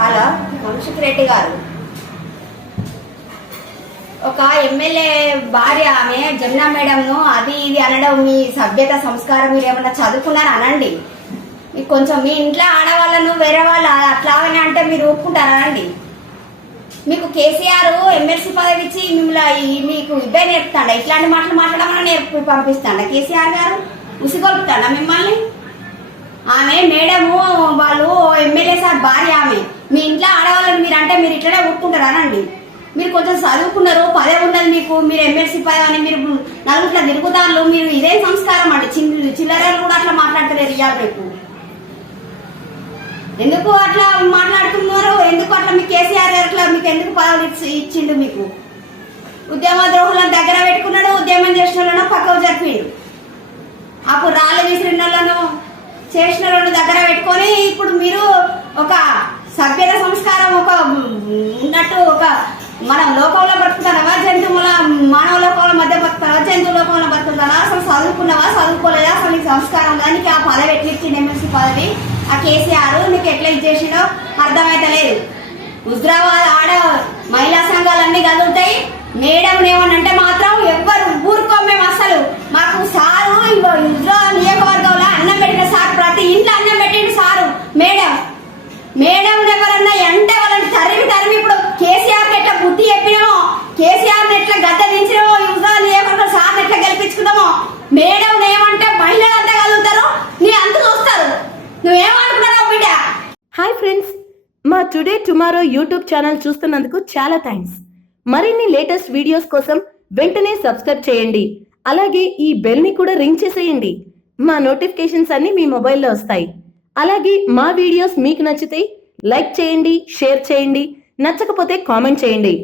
Hello వంశిత్ Reddy గారు. ఒక MLA భార్య ఆమె జమునా మేడంను అది ఇది అనడం మీ సభ్యత సంస్కారం మీరు ఏమన్నా చదువుకున్నారా అనండి? మీకు కొంచెం మీ ఇంట్లో ఆడవాళ్ళను వేరే వాళ్ళు అట్లాగని అంటే మీరు ఒప్పుకుంటారా అండి మీకు కేసీఆర్ ఎమ్మెల్సీ పదవి ఇచ్చి మిమ్మల్ని మీకు ఇబ్బంది నేర్పుతాడా? ఇట్లాంటి మాటలు మాట్లాడమని నేర్పి పంపిస్తాడా కేసీఆర్ గారు? ఉసిగొలుపుతాడా మిమ్మల్ని? ఆమె మేడము వాళ్ళు ఎమ్మెల్యే సార్ భార్య ఆమె. మీ ఇంట్లో ఆడవాళ్ళని మీరు అంటే మీరు ఇట్లనే ఒప్పుకుంటారు అనండి. మీరు కొంచెం చదువుకున్నారు పదే ఉన్నది మీకు మీరు ఎమ్మెల్సీ పదవి అని మీరు నలుగురు తిరుగుతారు మీరు ఇదే సంస్కారం అండి? చిన్న చిల్లరలు కూడా అట్లా మాట్లాడతలేరు ఇవాళ రేపు. ఎందుకు అట్లా మాట్లాడుతున్నారు? ఎందుకు అట్లా మీ కేసీఆర్ అట్లా మీకు ఎందుకు పదవులు ఇచ్చిండు మీకు? ఉద్యమ ద్రోహులను దగ్గర పెట్టుకున్నాడు ఉద్యమం చేసిన వాళ్ళను పక్కకు జరిపిండు. అప్పుడు రాళ్ళు విసిరిన వాళ్ళను చేసిన రెండు దగ్గర పెట్టుకొని ఇప్పుడు మీరు ఒక సభ్యత సంస్కారం ఒక ఉన్నట్టు ఒక మనం లోకంలో బ్రతుకుతానవా? జంతువుల మానవ లోకంలో మధ్య బ్రతుకుతావా జంతువు లోకంలో బతుకుతావా అసలు చదువుకున్నావా? చదువుకోలేదా? అసలు నీకు సంస్కారం కానీ నీకు ఆ పదవి ఎట్లా ఇచ్చింది ఎమ్మెల్సీ పదవి? ఆ కేసీఆర్ నీకు ఎట్లా ఇచ్చేసిండో అర్థమైతలేదు. హుజరాబాద్ ఆడ మహిళ సంఘాలన్నీ కదులుతాయి మేడం ఏమనంటే మాత్రం ఎవ్వరు ఊరుకోం మేము అసలు మాకు సారు ఇగో హుజరా నియోజకవర్గంలో అన్నం పెట్టిన సార్ ప్రతి ఇంట్లో అన్నం పెట్టిండు సారు మేడం మేడం ఎవరన్నా అంటే వాళ్ళని తరిమి తరిమి ఇప్పుడు కేసీఆర్ ఎట్లా బుద్ధి చెప్పినామో కేసీఆర్ ఎట్లా గద్ద దించినామో హుజరా నియోజకవర్గం సార్ ఎట్లా గెలిపించుకున్నామో మేడం ఏమంటే మహిళలు అంతా కలుగుతారు నీ అంత చూస్తారు నువ్వేమనుకున్నావు బిడ్డ? హాయ్ ఫ్రెండ్స్ మా టుడే టుమారో యూట్యూబ్ ఛానల్ చూస్తున్నందుకు చాలా థ్యాంక్స్. మరిన్ని లేటెస్ట్ వీడియోస్ కోసం వెంటనే సబ్స్క్రైబ్ చేయండి. అలాగే ఈ బెల్ని కూడా రింగ్ చేసేయండి. మా నోటిఫికేషన్స్ అన్ని మీ మొబైల్లో వస్తాయి. అలాగే మా వీడియోస్ మీకు నచ్చితే లైక్ చేయండి షేర్ చేయండి నచ్చకపోతే కామెంట్ చేయండి.